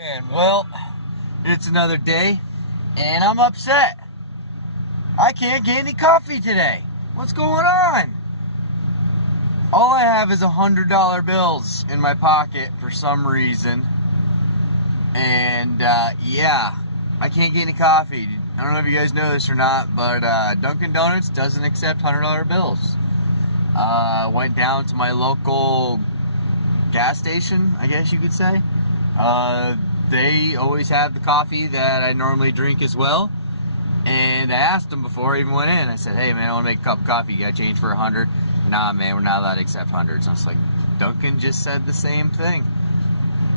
And well, it's another day, and I'm upset. I can't get any coffee today. What's going on? All I have is $100 bills in my pocket for some reason. And yeah, I can't get any coffee. I don't know if you guys know this or not, but Dunkin' Donuts doesn't accept $100 bills. Went down to my local gas station, I guess you could say. They always have the coffee that I normally drink as well. And I asked them before I even went in. I said, hey man, I want to make a cup of coffee. You got change for 100? Nah man, we're not allowed to accept hundreds. I was like, Dunkin' just said the same thing.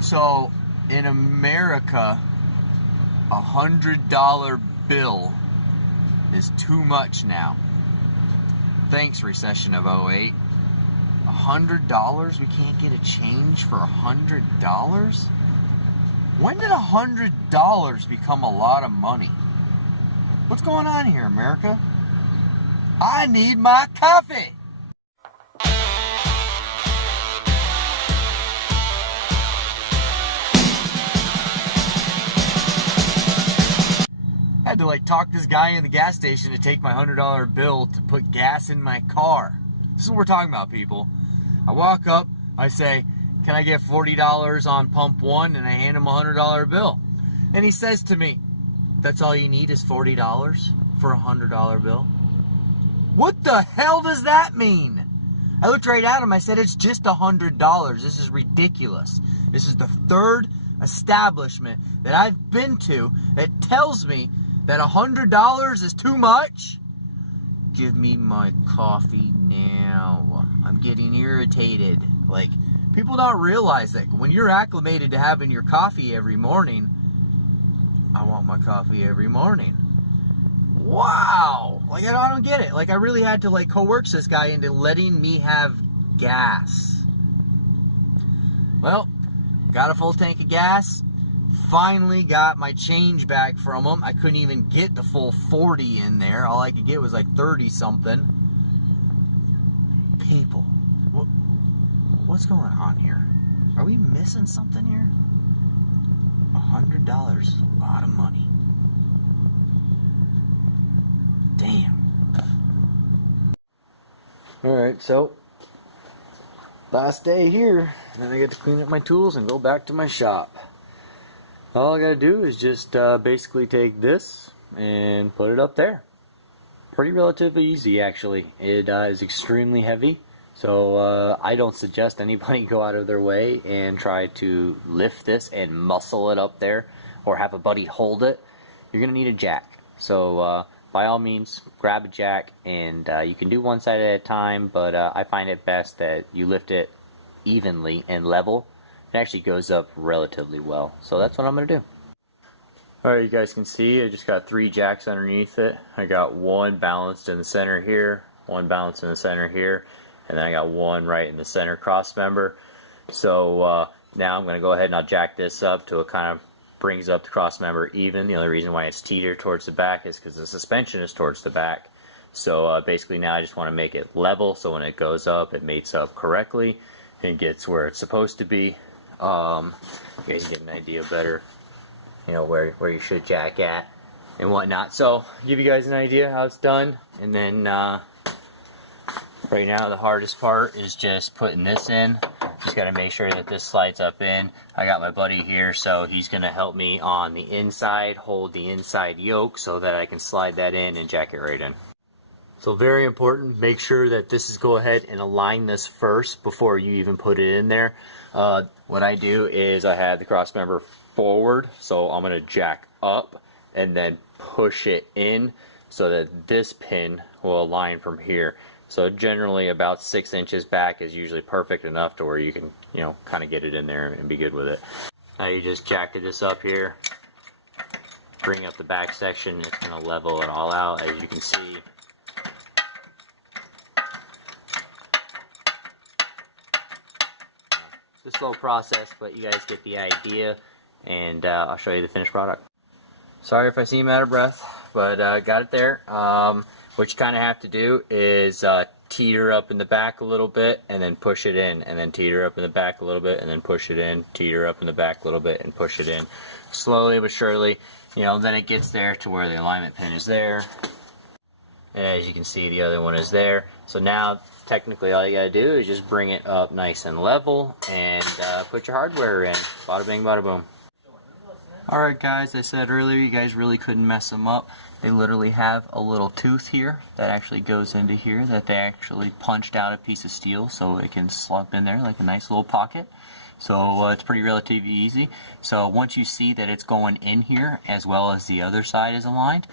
So in America, $100 bill is too much now. Thanks, recession of 08. $100? We can't get a change for $100? When did $100 become a lot of money? What's going on here, America? I need my coffee! I had to talk this guy in the gas station to take my $100 bill to put gas in my car. This is what we're talking about, people. I walk up, I say, can I get $40 on pump one? And I hand him a $100 bill. And he says to me, that's all you need is $40 for a $100 bill? What the hell does that mean? I looked right at him, I said, it's just $100. This is ridiculous. This is the third establishment that I've been to that tells me that $100 is too much. Give me my coffee now. I'm getting irritated. People don't realize that when you're acclimated to having your coffee every morning, I want my coffee every morning. Wow! I don't get it. I really had to coerce this guy into letting me have gas. Well, got a full tank of gas. Finally got my change back from him. I couldn't even get the full 40 in there. All I could get was 30 something. People, what's going on here? Are we missing something here? $100 is a lot of money. Damn. Alright, so last day here. Then I get to clean up my tools and go back to my shop. All I gotta do is just basically take this and put it up there. Pretty relatively easy, actually. It is extremely heavy, so I don't suggest anybody go out of their way and try to lift this and muscle it up there or have a buddy hold it. You're gonna need a jack. So by all means, grab a jack, and you can do one side at a time, but I find it best that you lift it evenly and level. It actually goes up relatively well. So that's what I'm going to do. Alright, you guys can see I just got 3 jacks underneath it. I got one balanced in the center here, one balanced in the center here, and then I got one right in the center cross member. So now I'm going to go ahead and I'll jack this up to it kind of brings up the cross member even. The only reason why it's teetered towards the back is because the suspension is towards the back. So basically now I just want to make it level so when it goes up it mates up correctly and gets where it's supposed to be. You guys get an idea better, where you should jack at and whatnot. So give you guys an idea how it's done, and then right now the hardest part is just putting this in. Just got to make sure that this slides up in. I got my buddy here, so he's going to help me on the inside, hold the inside yoke so that I can slide that in and jack it right in. So very important, make sure that this is, go ahead and align this first before you even put it in there. What I do is I have the cross member forward, so I'm going to jack up and then push it in so that this pin will align from here. So generally about 6 inches back is usually perfect enough to where you can, kind of get it in there and be good with it. Now you just jacked this up here, bring up the back section, it's going to level it all out, as you can see. It's a slow process, but you guys get the idea, and I'll show you the finished product. Sorry if I seem out of breath, but got it there. What you kind of have to do is teeter up in the back a little bit and then push it in, and then teeter up in the back a little bit and then push it in, teeter up in the back a little bit and push it in. Slowly but surely, you know, then it gets there to where the alignment pin is there. And as you can see, the other one is there. So now, technically, all you gotta do is just bring it up nice and level and put your hardware in. Bada bing, bada boom. Alright guys, I said earlier, you guys really couldn't mess them up. They literally have a little tooth here that actually goes into here that they actually punched out a piece of steel so it can slump in there like a nice little pocket. So it's pretty relatively easy. So once you see that it's going in here as well as the other side is aligned,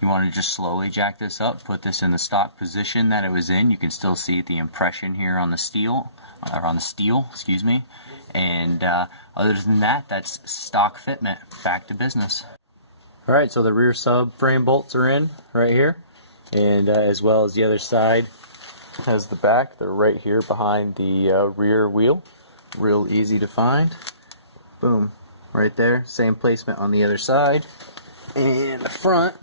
you want to just slowly jack this up, put this in the stock position that it was in. You can still see the impression here on the steel, excuse me. And other than that, that's stock fitment. Back to business. Alright, so the rear subframe bolts are in right here, and as well as the other side has the back. They're right here behind the rear wheel. Real easy to find. Boom, right there. Same placement on the other side. And the front,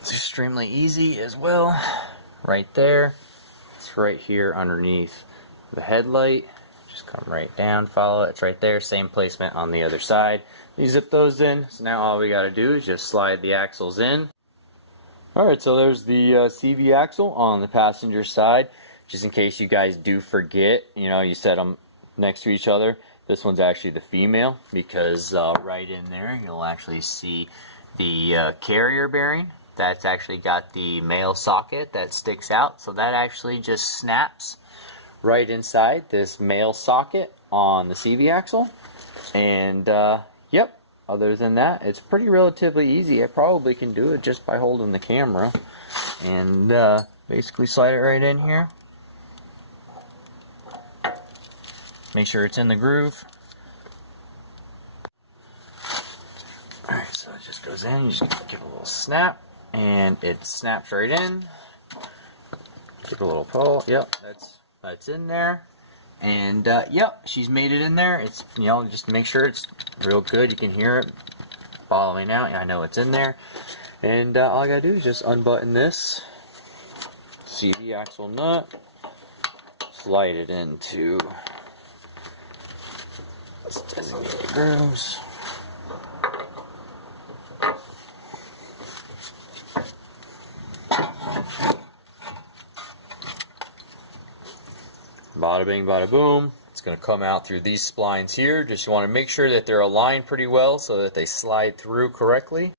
it's extremely easy as well. Right there. It's right here underneath the headlight. Just come right down, follow it. It's right there. Same placement on the other side. You zip those in. So now all we got to do is just slide the axles in. Alright, so there's the CV axle on the passenger side. Just in case you guys do forget, you know, you set them next to each other. This one's actually the female because right in there you'll actually see the carrier bearing. That's actually got the male socket that sticks out. So that actually just snaps right inside this male socket on the CV axle. And yep, other than that, it's pretty relatively easy. I probably can do it just by holding the camera and basically slide it right in here. Make sure it's in the groove. Alright, so it just goes in, you just give it a little snap and it snaps right in. Give it a little pull, yep, that's in there. And yep, she's made it in there. It's, you know, just make sure it's real good. You can hear it following out. I know it's in there. And all I gotta do is just unbutton this, see the axle nut, slide it into its designated grooves. Bada bing, bada boom. It's going to come out through these splines here. Just want to make sure that they're aligned pretty well so that they slide through correctly.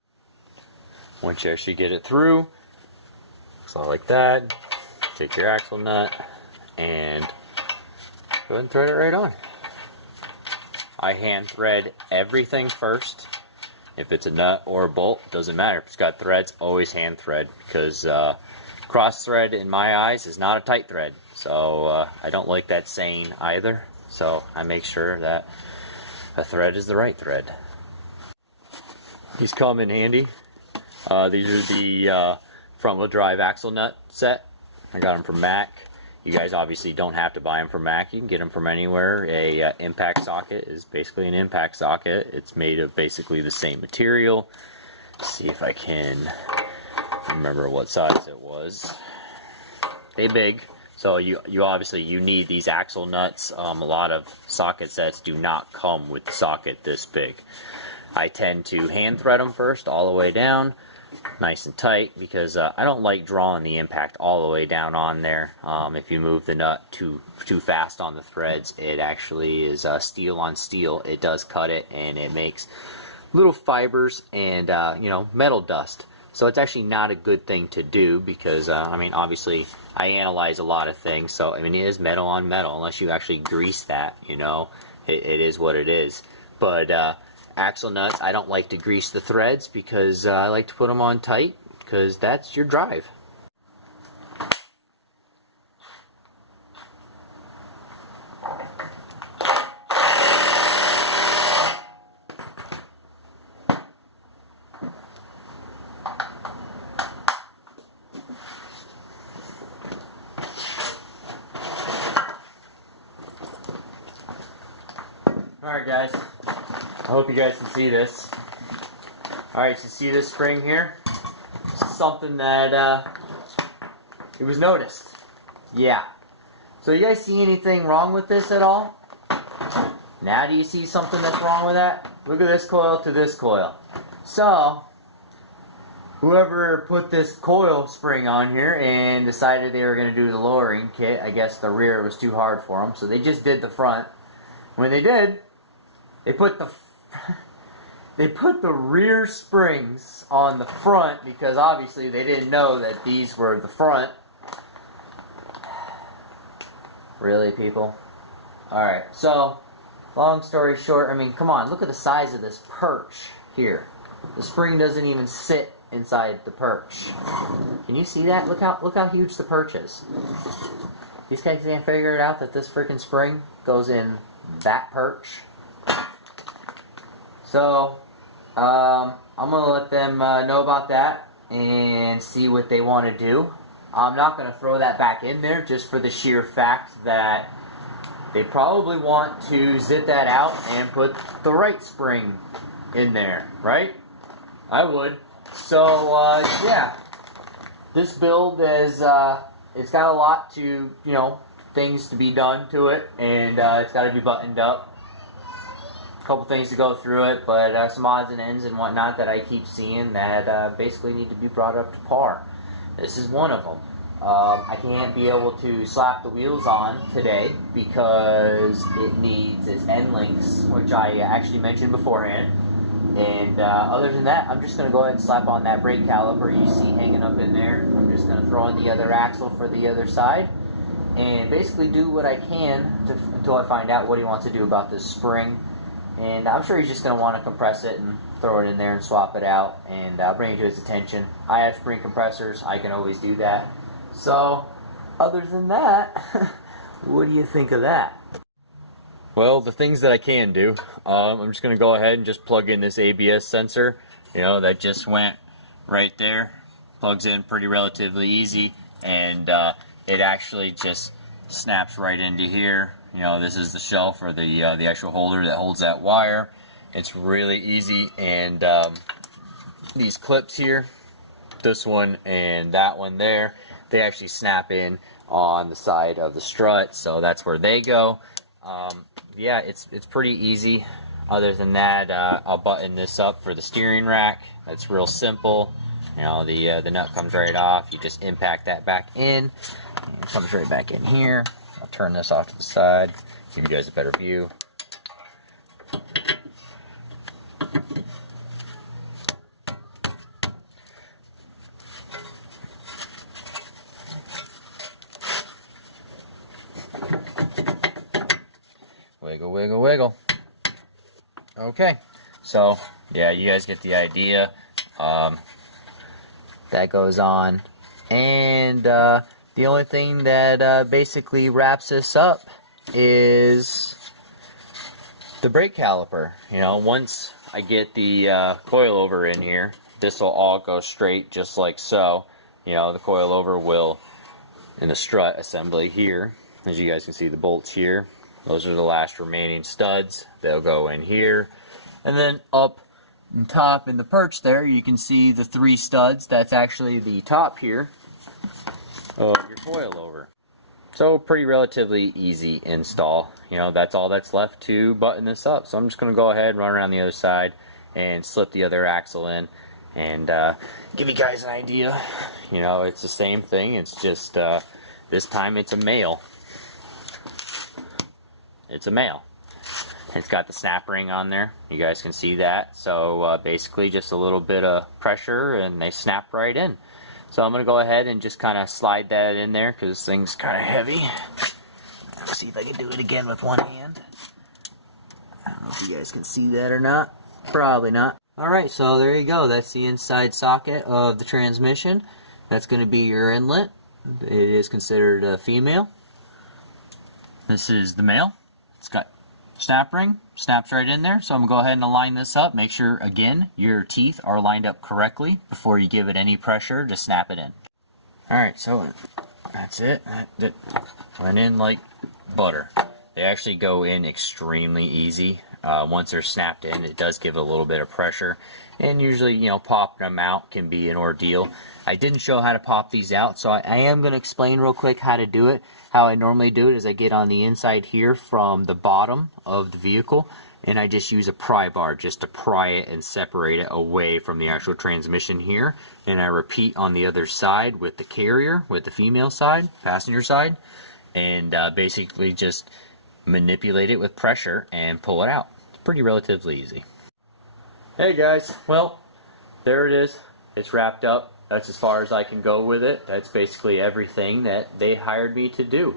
Once you actually get it through, something like that, take your axle nut and go ahead and thread it right on. I hand thread everything first. If it's a nut or a bolt, doesn't matter. If it's got threads, always hand thread, because cross thread in my eyes is not a tight thread. So I don't like that saying either. So I make sure that a thread is the right thread. These come in handy. These are the front wheel drive axle nut set. I got them from Mac. You guys obviously don't have to buy them from Mac. You can get them from anywhere. A impact socket is basically an impact socket. It's made of basically the same material. Let's see if I can remember what size it was. They big. So you obviously need these axle nuts. A lot of socket sets do not come with the socket this big. I tend to hand thread them first all the way down, nice and tight, because I don't like drawing the impact all the way down on there. If you move the nut too fast on the threads, it actually is steel on steel. It does cut it, and it makes little fibers and you know, metal dust. So it's actually not a good thing to do because, I mean, obviously I analyze a lot of things. So, I mean, it is metal on metal. Unless you actually grease that, you know, it is what it is. But axle nuts, I don't like to grease the threads because I like to put them on tight because that's your drive. Alright guys, I hope you guys can see this. Alright, so see this spring here? This is something that It was noticed. Yeah. So you guys see anything wrong with this at all? Now do you see something that's wrong with that? Look at this coil to this coil. So, whoever put this coil spring on here and decided they were going to do the lowering kit, I guess the rear was too hard for them, so they just did the front. When they did, they put the rear springs on the front because obviously they didn't know that these were the front. Really, people? Alright, so long story short, I mean, come on, look at the size of this perch here. The spring doesn't even sit inside the perch. Can you see that? Look how huge the perch is. These guys can't figure it out that this freaking spring goes in that perch. So, I'm going to let them know about that and see what they want to do. I'm not going to throw that back in there just for the sheer fact that they probably want to zip that out and put the right spring in there, right? I would. So, yeah. This build is, it's got a lot to, things to be done to it, and it's got to be buttoned up. A couple things to go through it, but some odds and ends and whatnot that I keep seeing that basically need to be brought up to par. This is one of them. I can't be able to slap the wheels on today because it needs its end links, which I actually mentioned beforehand. And other than that, I'm just going to go ahead and slap on that brake caliper you see hanging up in there. I'm just going to throw in the other axle for the other side and basically do what I can until I find out what he wants to do about this spring. And I'm sure he's just going to want to compress it and throw it in there and swap it out and bring it to his attention. I have spring compressors. I can always do that. So, other than that, what do you think of that? Well, the things that I can do, I'm just going to go ahead and just plug in this ABS sensor. That just went right there. Plugs in pretty relatively easy, and it actually just snaps right into here. This is the shelf or the actual holder that holds that wire. It's really easy, and these clips here, this one and that one there, they actually snap in on the side of the strut, so that's where they go. Yeah, it's pretty easy. Other than that, I'll button this up for the steering rack. That's real simple. The nut comes right off. You just impact that back in. And it comes right back in here. I'll turn this off to the side, give you guys a better view. Wiggle, wiggle, wiggle. Okay, so yeah, you guys get the idea. That goes on, and the only thing that basically wraps this up is the brake caliper. Once I get the coilover in here, this will all go straight just like so. The coilover will, in the strut assembly here, as you guys can see the bolts here, those are the last remaining studs. They'll go in here, and then up and top in the perch there you can see the 3 studs. That's actually the top here of your coilover. So pretty relatively easy install. That's all that's left to button this up. So I'm just going to go ahead, run around the other side and slip the other axle in and give you guys an idea. It's the same thing. It's just this time it's a male. It's a male. It's got the snap ring on there. You guys can see that. So basically just a little bit of pressure and they snap right in. So I'm going to go ahead and just kind of slide that in there because this thing's kind of heavy. Let's see if I can do it again with one hand. I don't know if you guys can see that or not. Probably not. Alright, so there you go. That's the inside socket of the transmission. That's going to be your inlet. It is considered a female. This is the male. It's got snap ring, snaps right in there. So I'm going to go ahead and align this up. Make sure, again, your teeth are lined up correctly before you give it any pressure. Just snap it in. Alright, so that's it. That went in like butter. They actually go in extremely easy. Once they're snapped in, it does give a little bit of pressure, and usually, you know, popping them out can be an ordeal. I didn't show how to pop these out, so I am going to explain real quick how to do it. How I normally do it is I get on the inside here from the bottom of the vehicle, and I just use a pry bar just to pry it and separate it away from the actual transmission here. And I repeat on the other side with the carrier, with the female side, passenger side, and basically just manipulate it with pressure and pull it out. It's pretty relatively easy. Hey guys, well, there it is. It's wrapped up. That's as far as I can go with it. That's basically everything that they hired me to do.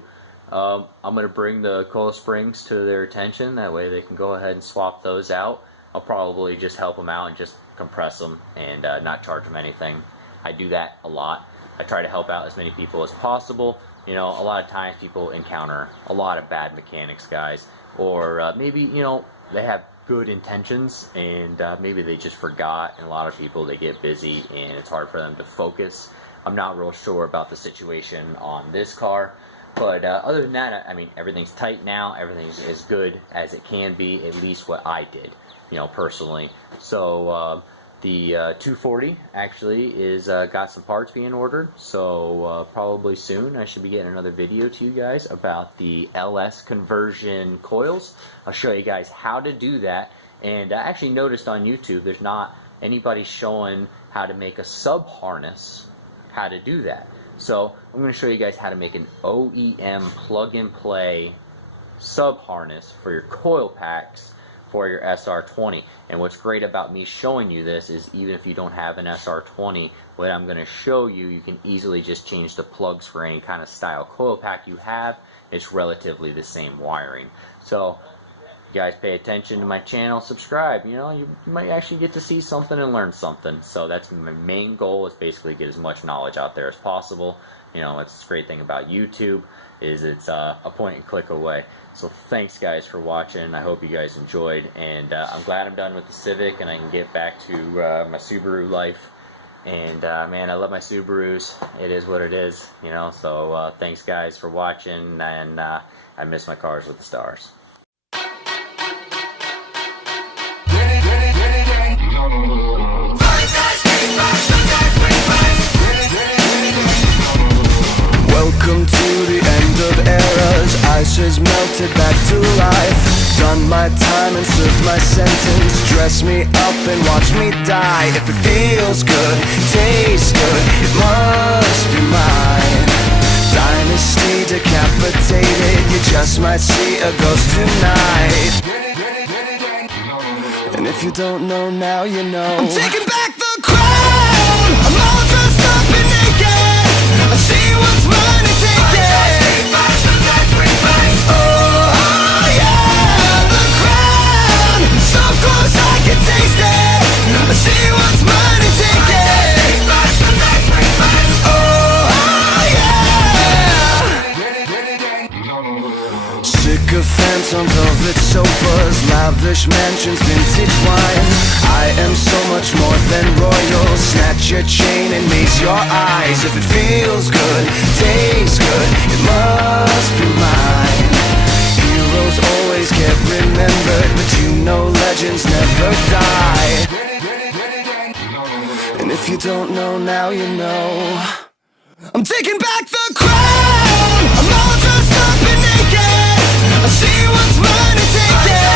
I'm going to bring the coil springs to their attention. That way they can go ahead and swap those out. I'll probably just help them out and just compress them and not charge them anything. I do that a lot. I try to help out as many people as possible. You know, a lot of times people encounter a lot of bad mechanics, guys. Or maybe, you know, they have good intentions and maybe they just forgot, and a lot of people, they get busy and it's hard for them to focus. I'm not real sure about the situation on this car, but other than that, I mean, everything's tight now. Everything's as good as it can be, at least what I did, you know, personally. So the 240 actually is got some parts being ordered, so probably soon I should be getting another video to you guys about the LS conversion coils. I'll show you guys how to do that, and I actually noticed on YouTube there's not anybody showing how to make a sub harness, how to do that. So I'm going to show you guys how to make an OEM plug-and-play sub harness for your coil packs for your SR20. And what's great about me showing you this is even if you don't have an SR20, what I'm going to show you, you can easily just change the plugs for any kind of style coil pack you have. It's relatively the same wiring. So you guys pay attention to my channel, subscribe, you know, you might actually get to see something and learn something. So that's my main goal, is basically get as much knowledge out there as possible. You know, it's a great thing about YouTube is it's a point and click away. So thanks guys for watching. I hope you guys enjoyed, and I'm glad I'm done with the Civic and I can get back to my Subaru life. And man, I love my Subarus. It is what it is, you know. So thanks guys for watching, and I miss my cars with the stars. Welcome to the end of eras. Ice has melted back to life. Done my time and served my sentence. Dress me up and watch me die. If it feels good, tastes good, it must be mine. Dynasty decapitated, you just might see a ghost tonight. And if you don't know now, you know. I'm taking back the crown. I'm all dressed up and naked. I see what's mine and take it. Oh yeah, the crown. So close I can taste it. I see what's mine and take it. Oh yeah. Sycophants on velvet sofas, lavish mansions, vintage wine. I am so much more than royal. Snatch your chain and maze your eyes. If it feels good, tastes good, it must be mine. Heroes always get remembered, but you know legends never die. And if you don't know now, you know. I'm taking back the crown. I'm all dressed up and naked. I see what's mine and take it.